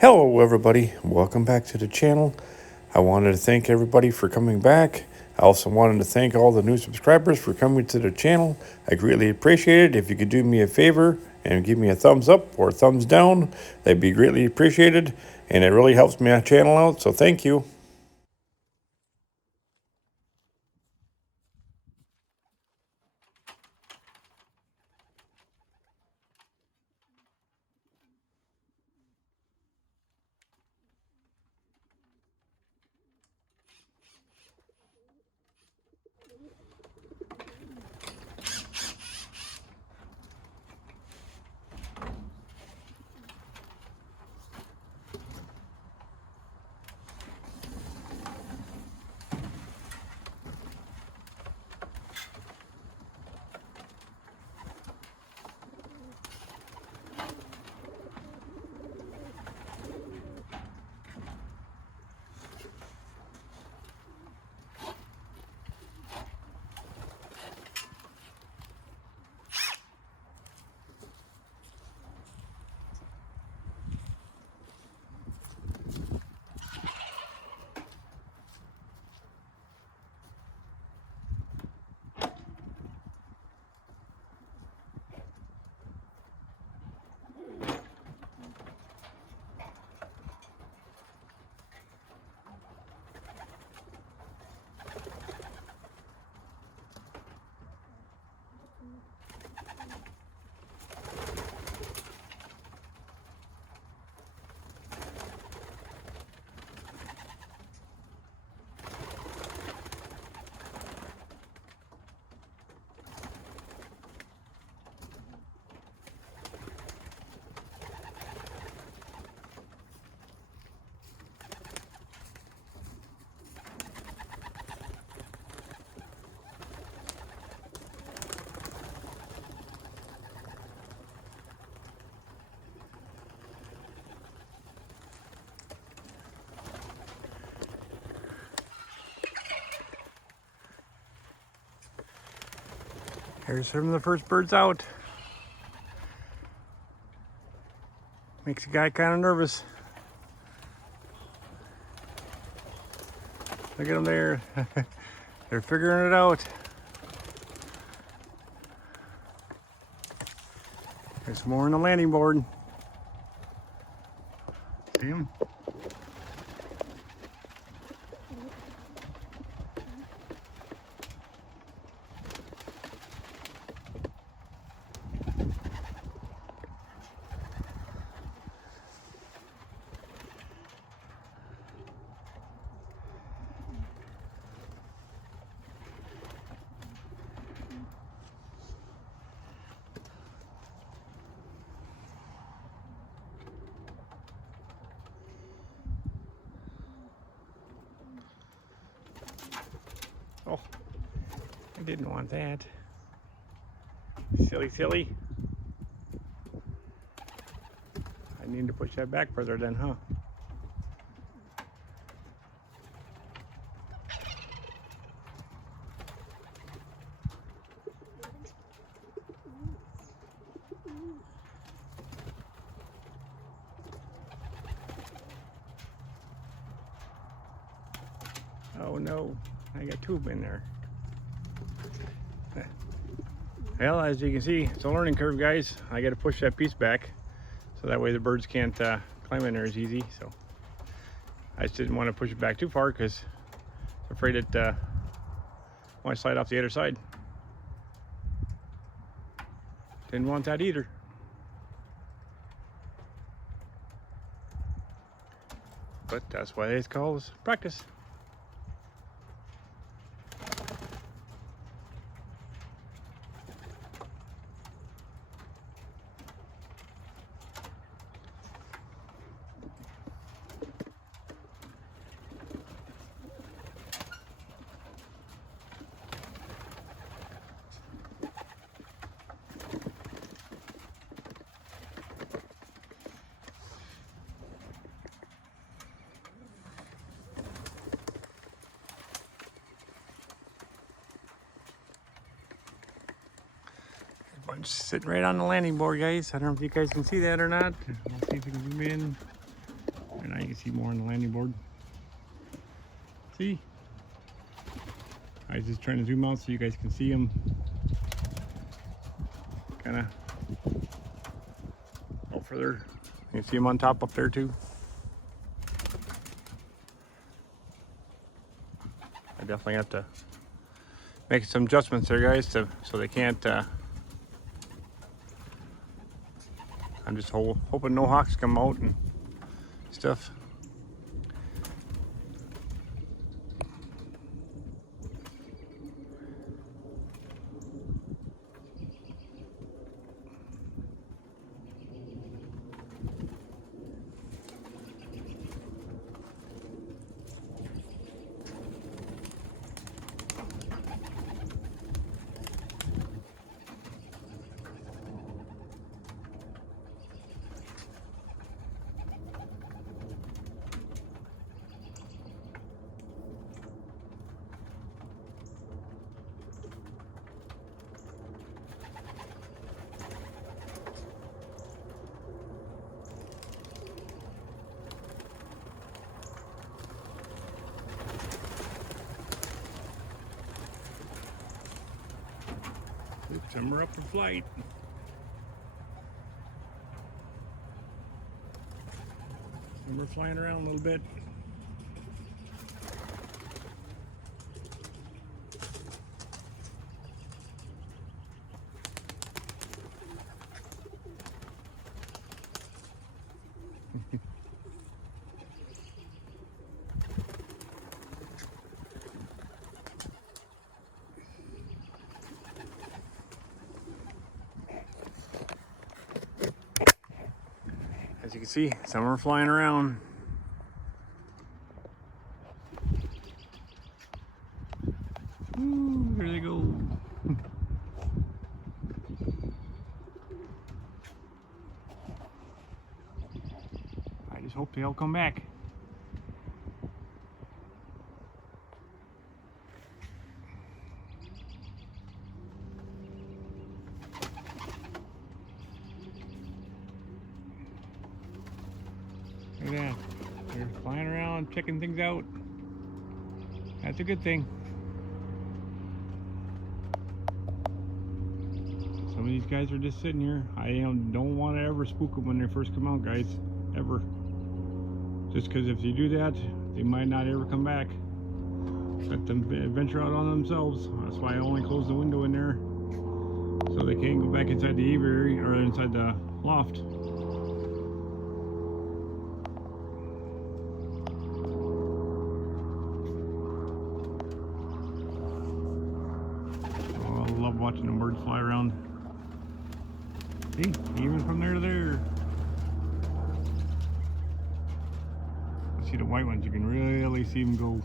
Hello everybody, welcome back to the channel. I wanted to thank everybody for coming back. I also wanted to thank all the new subscribers for coming to the channel. I greatly appreciate it. If you could do me a favor and give me a thumbs up or a thumbs down, that'd be greatly appreciated, and it really helps my channel out, so thank you. Here's some of the first birds out. Makes a guy kind of nervous. Look at them there. They're figuring it out. There's more on the landing board. See them? Oh, I didn't want that. Silly, silly. I need to push that back further then, huh? Oh no, I got two of them in there. Well, as you can see, it's a learning curve, guys. I got to push that piece back so that way the birds can't climb in there as easy. So I just didn't want to push it back too far because I'm afraid it might slide off the other side. Didn't want that either. But that's why it's called practice. Bunch sitting right on the landing board, guys. I don't know if you guys can see that or not. We'll see if we can zoom in. Right now you can see more on the landing board. See? I was just trying to zoom out so you guys can see them. Kind of go further. You can see them on top up there too. I definitely have to make some adjustments there, guys, so they can't. I'm just hoping no hawks come out and stuff. Oops, some are up for flight. Some are flying around a little bit. As you can see, some are flying around. Ooh, there they go. I just hope they all come back. Look at that. They're flying around, checking things out. That's a good thing. Some of these guys are just sitting here. I don't want to ever spook them when they first come out, guys. Ever. Just because if you do that, they might not ever come back. Let them venture out on themselves. That's why I only close the window in there, so they can't go back inside the aviary or inside the loft. Oh, I love watching the birds fly around. See, even from there to there. See the white ones, you can really see them go.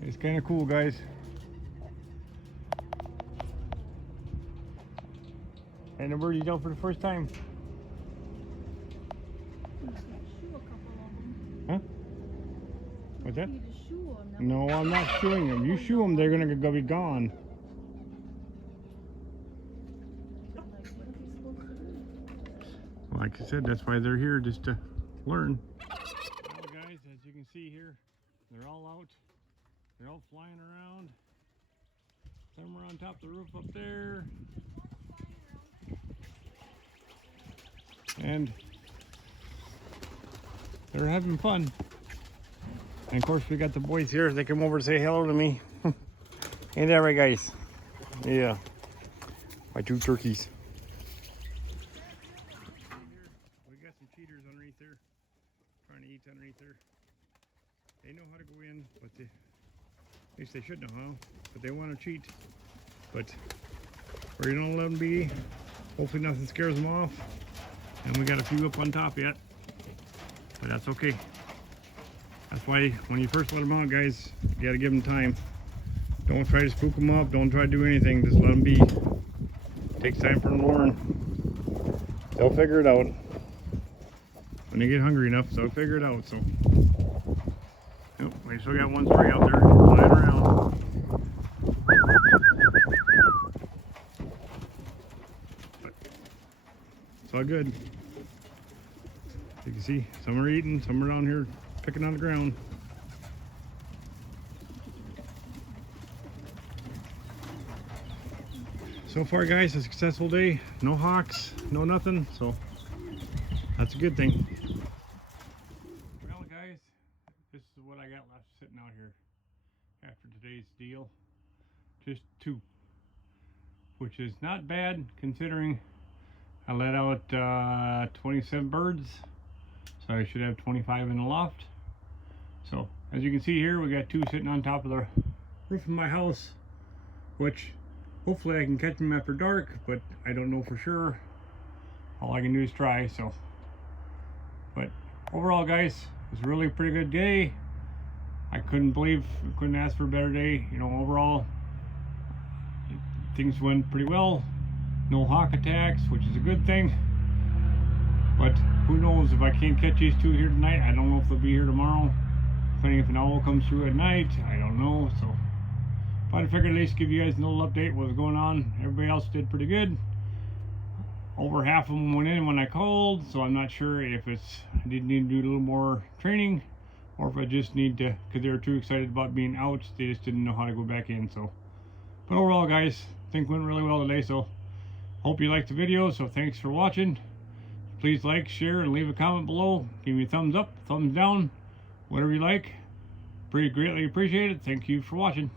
It's kind of cool, guys. And the birdie's out for the first time. Huh? What's that? No, I'm not shooing them. You shoot them, they're gonna go be gone. Like I said, that's why they're here, just to learn. Well, guys, as you can see here, they're all out. They're all flying around. Some are on top of the roof up there. And they're having fun. And of course we got the boys here. They come over to say hello to me. Ain't that right, guys? Yeah. My two turkeys. We got some cheaters underneath there, trying to eat underneath there. They know how to go in, but at least they should know how. But they want to cheat. But we're gonna let them be. Hopefully nothing scares them off. And we got a few up on top yet, but that's okay. That's why when you first let them out, guys, you gotta give them time. Don't try to spook them up. Don't try to do anything. Just let them be. Takes time for them to learn. They'll figure it out when they get hungry enough. So they'll figure it out. So, yep, we still got one stray out there flying around. But it's all good. You can see some are eating, some are down here picking on the ground. So far, guys, a successful day. No hawks, no nothing, so that's a good thing. Well, guys, this is what I got left sitting out here after today's deal. Just 2, which is not bad considering I let out 27 birds, so I should have 25 in the loft. So as you can see here, we got 2 sitting on top of the roof of my house, which hopefully I can catch them after dark, but I don't know for sure. All I can do is try. So, but overall, guys, it was really a pretty good day. I couldn't ask for a better day. You know, overall, things went pretty well. No hawk attacks, which is a good thing. But who knows, if I can't catch these 2 here tonight, I don't know if they'll be here tomorrow. Depending if an owl comes through at night, I don't know. So, but I figured at least give you guys a little update what was going on. Everybody else did pretty good. Over half of them went in when I called, so I'm not sure if I did need to do a little more training, or if I just need to, because they were too excited about being out, they just didn't know how to go back in. So, but overall, guys, I think it went really well today. So, hope you liked the video. So, thanks for watching. Please like, share, and leave a comment below. Give me a thumbs up, thumbs down, whatever you like. Pretty greatly appreciate it. Thank you for watching.